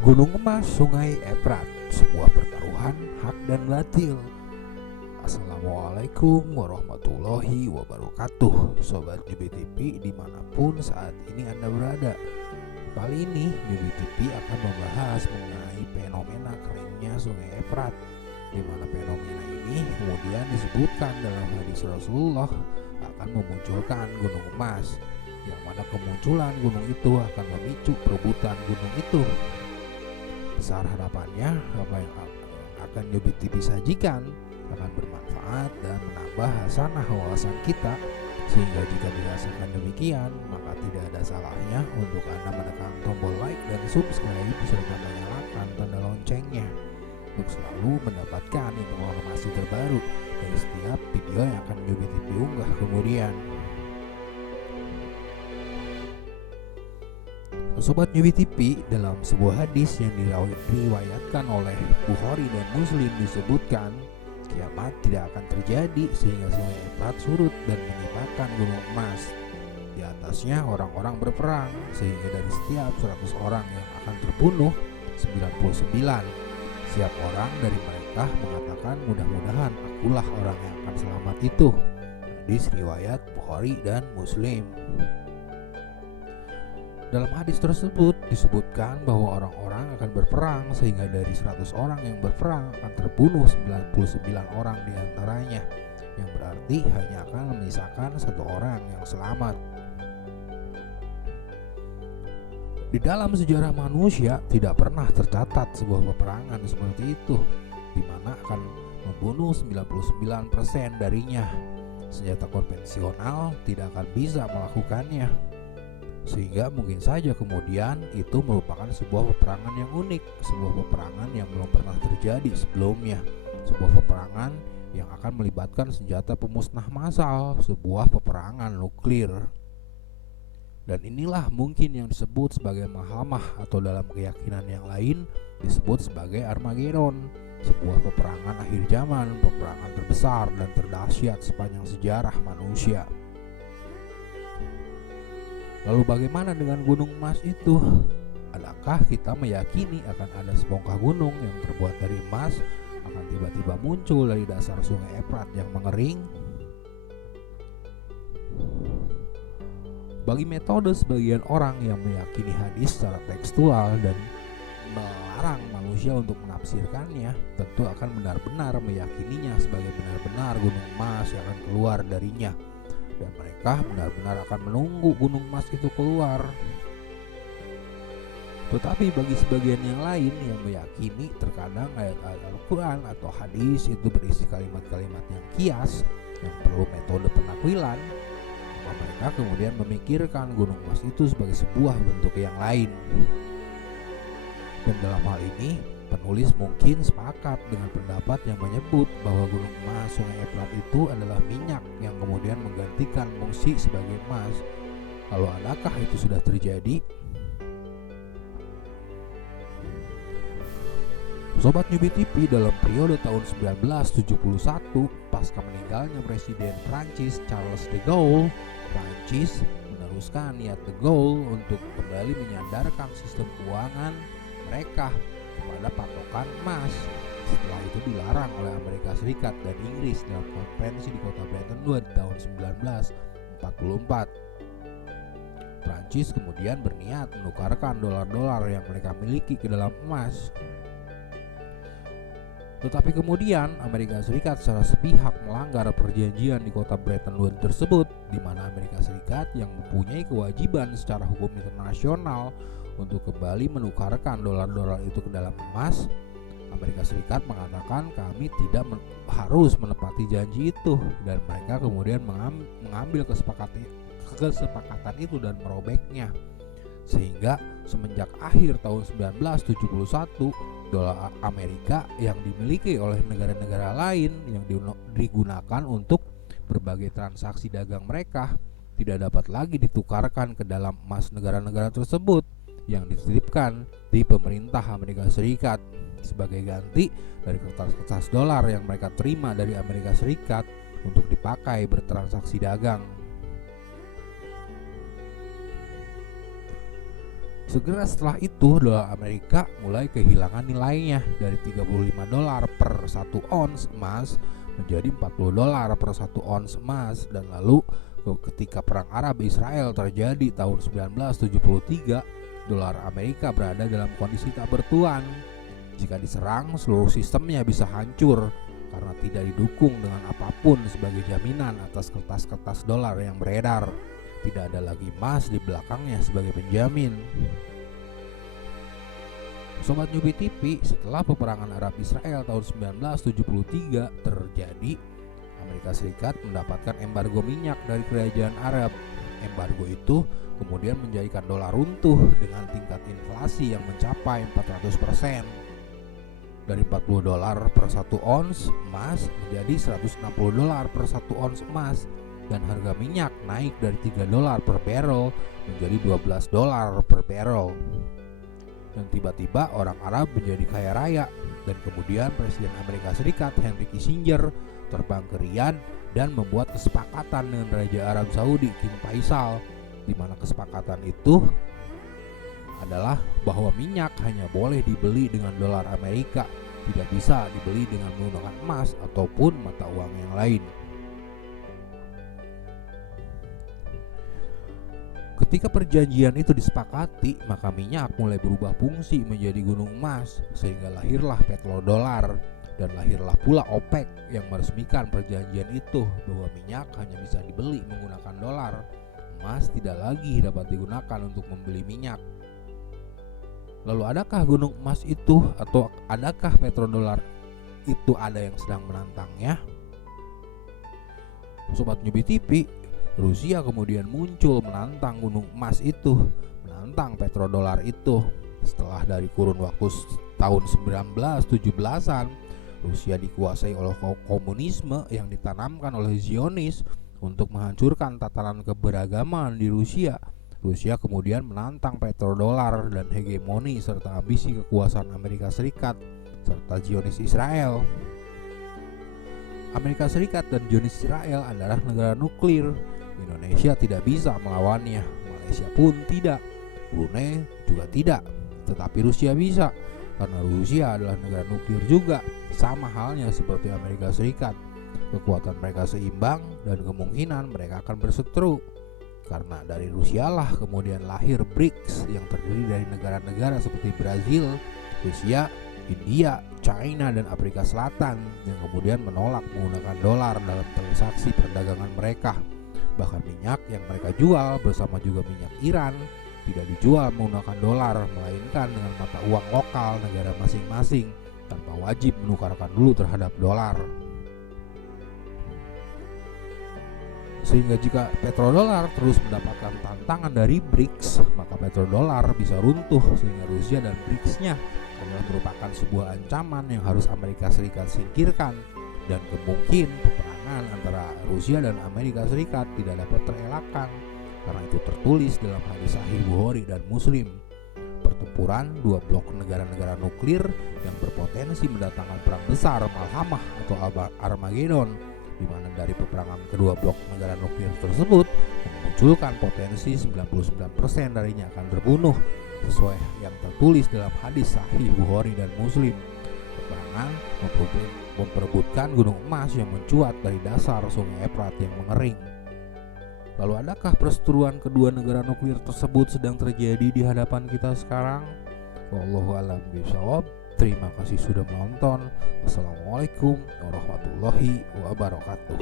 Gunung Emas Sungai Efrat, sebuah pertaruhan hak dan batil. Assalamualaikum warahmatullahi wabarakatuh, Sobat Nyubi TV dimanapun saat ini Anda berada. Kali ini Nyubi TV akan membahas mengenai fenomena keringnya Sungai Efrat, di mana fenomena ini kemudian disebutkan dalam hadis Rasulullah akan memunculkan gunung emas, yang mana kemunculan gunung itu akan memicu perebutan gunung itu. Besar harapannya apa yang akan Nyubi TV sajikan akan bermanfaat dan menambah hasanah wawasan kita, sehingga jika dirasakan demikian maka tidak ada salahnya untuk Anda menekan tombol like dan subscribe serta menyalakan tanda loncengnya untuk selalu mendapatkan informasi terbaru dari setiap video yang akan Nyubi TV unggah kemudian. Sobat Nyubi TV, dalam sebuah hadis yang diriwayatkan oleh Bukhari dan Muslim disebutkan kiamat tidak akan terjadi sehingga Sungai Efrat surut dan menyimpangkan gunung emas. Di atasnya orang-orang berperang, sehingga dari setiap 100 orang yang akan terbunuh, 99 setiap orang dari mereka mengatakan mudah-mudahan akulah orang yang akan selamat itu. Hadis riwayat Bukhari dan Muslim. Dalam hadis tersebut disebutkan bahwa orang-orang akan berperang, sehingga dari 100 orang yang berperang akan terbunuh 99 orang diantaranya, yang berarti hanya akan menyisakan 1 orang yang selamat. Di dalam sejarah manusia tidak pernah tercatat sebuah peperangan seperti itu, di mana akan membunuh 99% darinya. Senjata konvensional tidak akan bisa melakukannya, sehingga mungkin saja kemudian itu merupakan sebuah peperangan yang unik, sebuah peperangan yang belum pernah terjadi sebelumnya, sebuah peperangan yang akan melibatkan senjata pemusnah massal, sebuah peperangan nuklir. Dan inilah mungkin yang disebut sebagai Malhamah, atau dalam keyakinan yang lain disebut sebagai Armageddon, sebuah peperangan akhir zaman, peperangan terbesar dan terdahsyat sepanjang sejarah manusia. Lalu bagaimana dengan gunung emas itu? Adakah kita meyakini akan ada sebongkah gunung yang terbuat dari emas akan tiba-tiba muncul dari dasar Sungai Efrat yang mengering? Bagi metode sebagian orang yang meyakini hadis secara tekstual dan melarang manusia untuk menafsirkannya, tentu akan benar-benar meyakininya sebagai benar-benar gunung emas yang akan keluar darinya, dan mereka benar-benar akan menunggu gunung emas itu keluar. Tetapi bagi sebagian yang lain yang meyakini terkadang ayat-ayat Al-Quran atau hadis itu berisi kalimat-kalimat yang kias, yang perlu metode penakwilan, maka mereka kemudian memikirkan gunung emas itu sebagai sebuah bentuk yang lain. Dan dalam hal ini penulis mungkin sepakat dengan pendapat yang menyebut bahwa gunung emas Sungai Efrat itu adalah minyak yang kemudian menggantikan fungsi sebagai emas. Lalu adakah itu sudah terjadi? Sobat Nyubi TV, dalam periode tahun 1971 pasca meninggalnya Presiden Prancis Charles de Gaulle, Prancis meneruskan niat de Gaulle untuk kembali menyandarkan sistem keuangan mereka pada patokan emas. Setelah itu dilarang oleh Amerika Serikat dan Inggris dalam konferensi di kota Bretton Woods tahun 1944. Prancis kemudian berniat menukarkan dolar-dolar yang mereka miliki ke dalam emas. Tetapi kemudian Amerika Serikat secara sepihak melanggar perjanjian di kota Bretton Woods tersebut, di mana Amerika Serikat yang mempunyai kewajiban secara hukum internasional untuk kembali menukarkan dolar-dolar itu ke dalam emas. Amerika Serikat mengatakan kami tidak harus menepati janji itu, dan mereka kemudian mengambil kesepakatan itu dan merobeknya, sehingga semenjak akhir tahun 1971 dolar Amerika yang dimiliki oleh negara-negara lain yang digunakan untuk berbagai transaksi dagang mereka tidak dapat lagi ditukarkan ke dalam emas negara-negara tersebut yang dititipkan di pemerintah Amerika Serikat sebagai ganti dari kertas-kertas dolar yang mereka terima dari Amerika Serikat untuk dipakai bertransaksi dagang. Segera setelah itu dolar Amerika mulai kehilangan nilainya dari 35 dolar per 1 ons emas menjadi 40 dolar per 1 ons emas. Dan lalu ketika perang Arab Israel terjadi tahun 1973, dolar Amerika berada dalam kondisi tak bertuan. Jika diserang, seluruh sistemnya bisa hancur karena tidak didukung dengan apapun sebagai jaminan atas kertas-kertas dolar yang beredar. Tidak ada lagi emas di belakangnya sebagai penjamin. Sobat Nyubi TV, setelah peperangan Arab Israel tahun 1973 terjadi, Amerika Serikat mendapatkan embargo minyak dari kerajaan Arab. Embargo itu kemudian menjadikan dolar runtuh dengan tingkat inflasi yang mencapai 400%. Dari 40 dolar per 1 ons emas menjadi 160 dolar per 1 ons emas. Dan harga minyak naik dari 3 dolar per barrel menjadi 12 dolar per barrel. Dan tiba-tiba orang Arab menjadi kaya raya. Dan kemudian Presiden Amerika Serikat Henry Kissinger terbang ke Riyadh dan membuat kesepakatan dengan Raja Arab Saudi King Faisal, di mana kesepakatan itu adalah bahwa minyak hanya boleh dibeli dengan dolar Amerika, tidak bisa dibeli dengan menggunakan emas ataupun mata uang yang lain. Ketika perjanjian itu disepakati, maka minyak mulai berubah fungsi menjadi gunung emas, sehingga lahirlah petrodolar, dan lahirlah pula OPEC yang meresmikan perjanjian itu bahwa minyak hanya bisa dibeli menggunakan dolar. Emas tidak lagi dapat digunakan untuk membeli minyak. Lalu adakah gunung emas itu atau adakah petrodolar itu ada yang sedang menantangnya? Sobat Nyubi TV, Rusia kemudian muncul menantang gunung emas itu, menantang petrodolar itu. Setelah dari kurun waktu tahun 1917-an, Rusia dikuasai oleh komunisme yang ditanamkan oleh Zionis untuk menghancurkan tatanan keberagaman di Rusia. Rusia kemudian menantang petrodolar dan hegemoni serta ambisi kekuasaan Amerika Serikat serta Zionis Israel. Amerika Serikat dan Zionis Israel adalah negara nuklir. Indonesia tidak bisa melawannya, Malaysia pun tidak, Brunei juga tidak, tetapi Rusia bisa karena Rusia adalah negara nuklir juga, sama halnya seperti Amerika Serikat. Kekuatan mereka seimbang dan kemungkinan mereka akan berseteru. Karena dari Rusia lah kemudian lahir BRICS yang terdiri dari negara-negara seperti Brazil, Rusia, India, China, dan Afrika Selatan yang kemudian menolak menggunakan dolar dalam transaksi perdagangan mereka. Bahkan minyak yang mereka jual bersama juga minyak Iran tidak dijual menggunakan dolar, melainkan dengan mata uang lokal negara masing-masing tanpa wajib menukarkan dulu terhadap dolar. Sehingga jika petrodolar terus mendapatkan tantangan dari BRICS, maka petrodolar bisa runtuh, sehingga Rusia dan BRICS-nya adalah merupakan sebuah ancaman yang harus Amerika Serikat singkirkan, dan kemungkinan peperangan antara Rusia dan Amerika Serikat tidak dapat terelakkan karena itu tertulis dalam hadis Sahih Bukhari dan Muslim. Pertempuran dua blok negara-negara nuklir yang berpotensi mendatangkan perang besar Malhamah atau Armageddon, di mana dari peperangan kedua blok negara nuklir tersebut memunculkan potensi 99% darinya akan terbunuh sesuai yang tertulis dalam hadis Sahih Bukhari dan Muslim. Peperangan memperebutkan gunung emas yang mencuat dari dasar sungai Efrat yang mengering. Lalu adakah perseteruan kedua negara nuklir tersebut sedang terjadi di hadapan kita sekarang? Wallahu a'lam bishawab. Terima kasih sudah menonton. Wassalamualaikum warahmatullahi wabarakatuh.